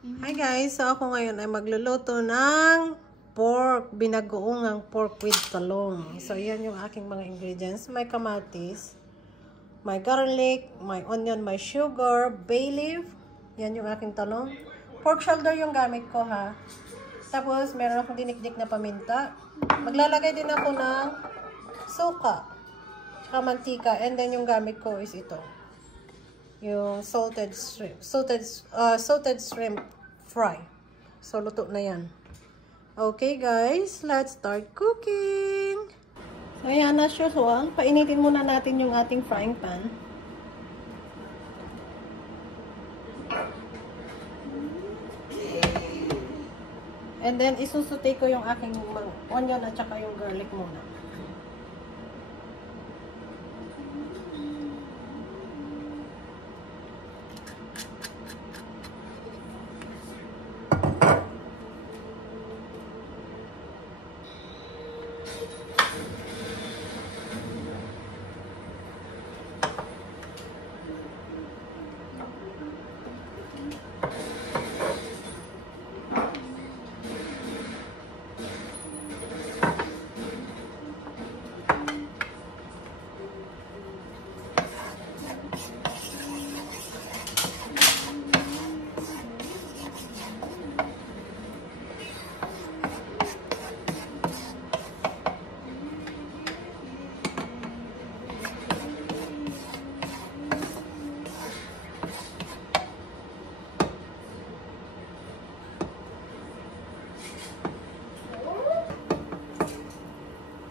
Hi guys! So ako ngayon ay magluluto ng pork, binagoongang pork with talong. So yan yung aking mga ingredients. May kamatis, may garlic, may onion, may sugar, bay leaf. Yan yung aking talong. Pork shoulder yung gamit ko ha. Tapos meron akong dinikdik na paminta. Maglalagay din ako ng suka, tsaka mantika. And then yung gamit ko is ito. Yung salted shrimp fry. So, luto na yan. Okay, guys. Let's start cooking. So, ayan, as usual, painitin muna natin yung ating frying pan. And then, isusute ko yung aking onion at saka yung garlic muna.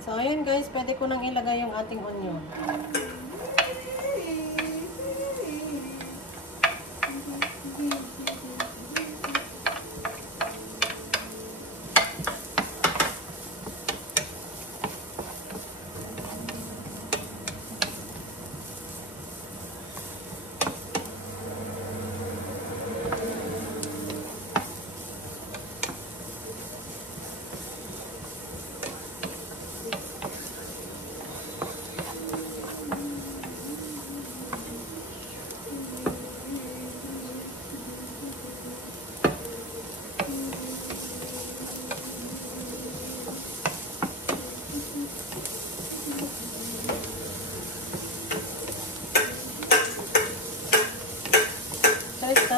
So, ayan guys, pwede ko nang ilagay yung ating onion.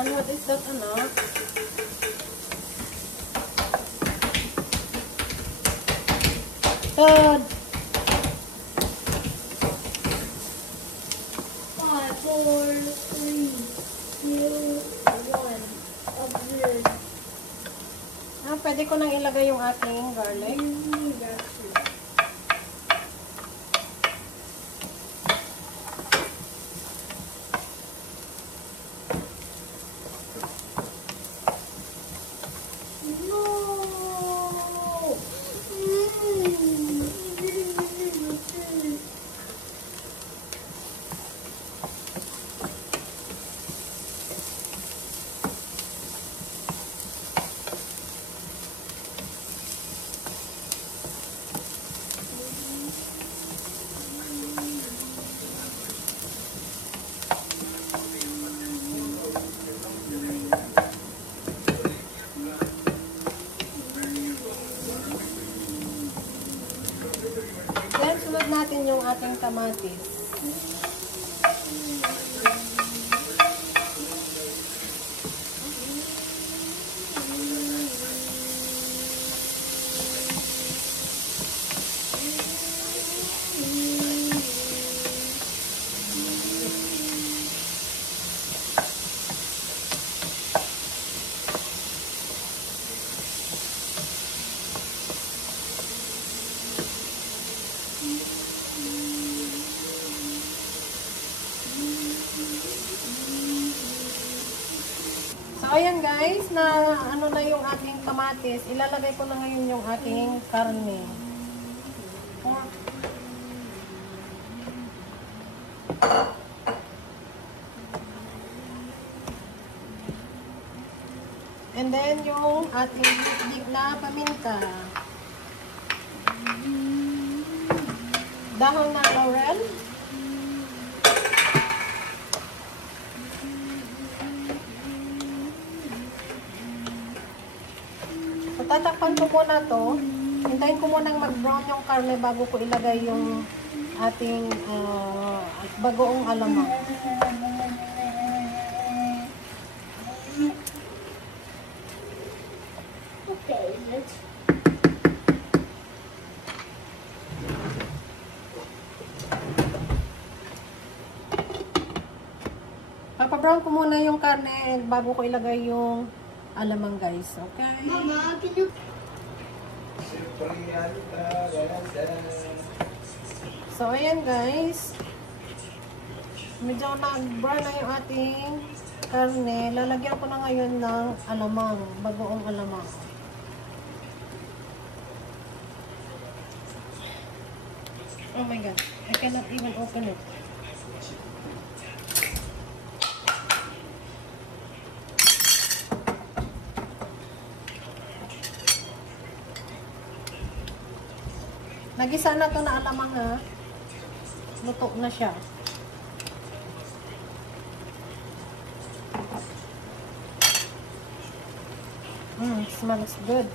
What is that, anak? Third. 5, 4, 3, 2, 1. Observe. Pwede ko nang ilagay yung ating garlic. Then, sunod natin yung ating kamatis. So, ayan guys, na ano na yung ating kamatis. Ilalagay ko na ngayon yung ating karne. And then, yung ating deep na paminta. Dahon na laurel. tatakpan ko muna to. Hintayin ko munang mag-brown yung karne bago ko ilagay yung ating bagoong alamang. Okay, let's. Papa-brown ko muna yung karne bago ko ilagay yung alamang, guys. Okay? Mama, can you? So, ayan, guys. Medyo nag-brown na yung ating karne. Lalagyan ko na ngayon ng alamang, bagoong alamang. Oh my God. I cannot even open it. Nagisa na to na alamang, ha. Luto na siya. Smells good.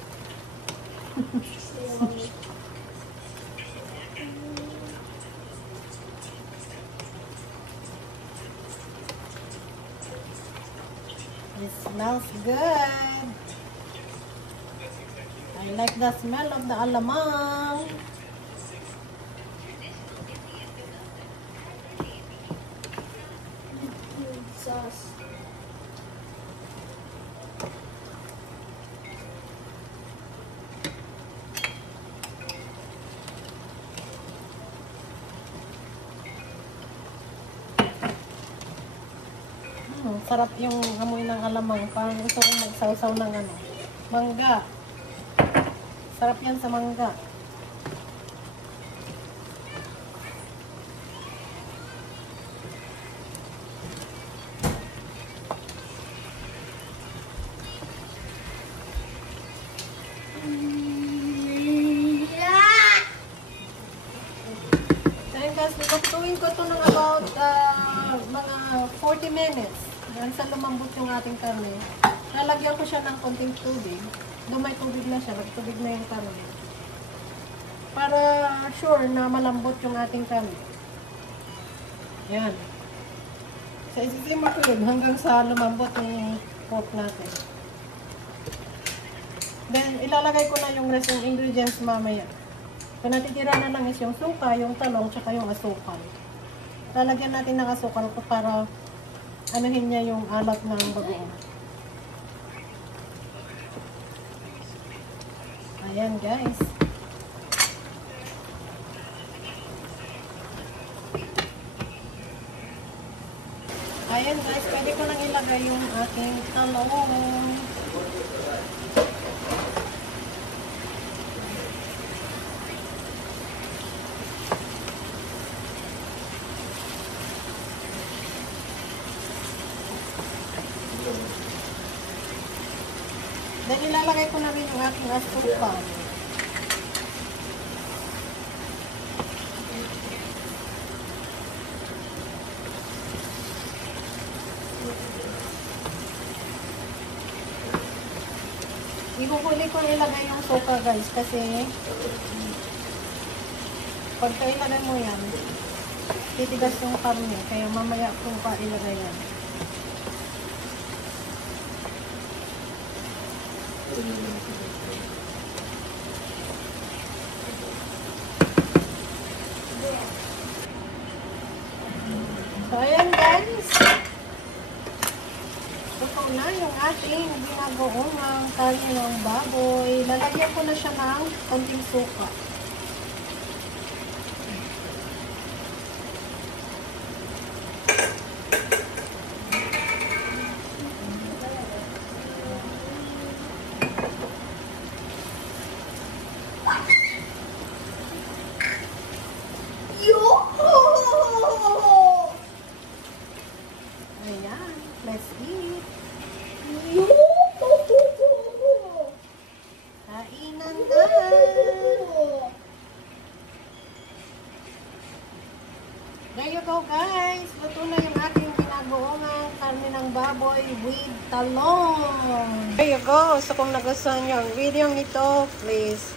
It smells good. I like the smell of the alamang. Sauce. Sarap yung amoy ng alamang. Parang ito kung magsawsaw ng ano, mangga. Sarap yan sa mangga. Lutuin ko ito ng about mga 40 minutes. Yan, sa lumambot yung ating karne. Lalagyan ko siya ng konting tubig. Doon may tubig na siya. Nagtubig na yung karne. Para sure na malambot yung ating karne. Yan. So, isisimmer ko yun hanggang sa lumambot yung pork natin. Then, ilalagay ko na yung rest ng ingredients mamaya. So, natitira na lang is yung suka, yung talong, tsaka yung asukal. Lalagyan natin ng asukal ko para anuhin niya yung alat ng bagoong. Ayan, guys. Ayan, guys. Pwede ko nang ilagay yung ating talong. Then, ilalagay ko na rin yung ating asukal. Ihuli ko ilagay yung suka, guys, kasi pagka ilagay mo yan, titigas yung karne, kaya mamaya ko pa ilagay yan. So, ayan, guys. Ito na yung ating ginagaong karne ng baboy. Lalagyan ko na siya ng konting suka. Ayan, let's eat. Kainan na. There you go, guys. Luto na yung ating ginagaong karne ng baboy. baboy with talong. There you go. So kung nagustuhan nyo ang video nito, please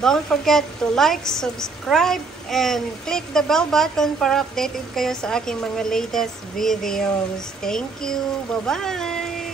don't forget to like, subscribe, and click the bell button para updated kayo sa aking mga latest videos. Thank you. Bye-bye!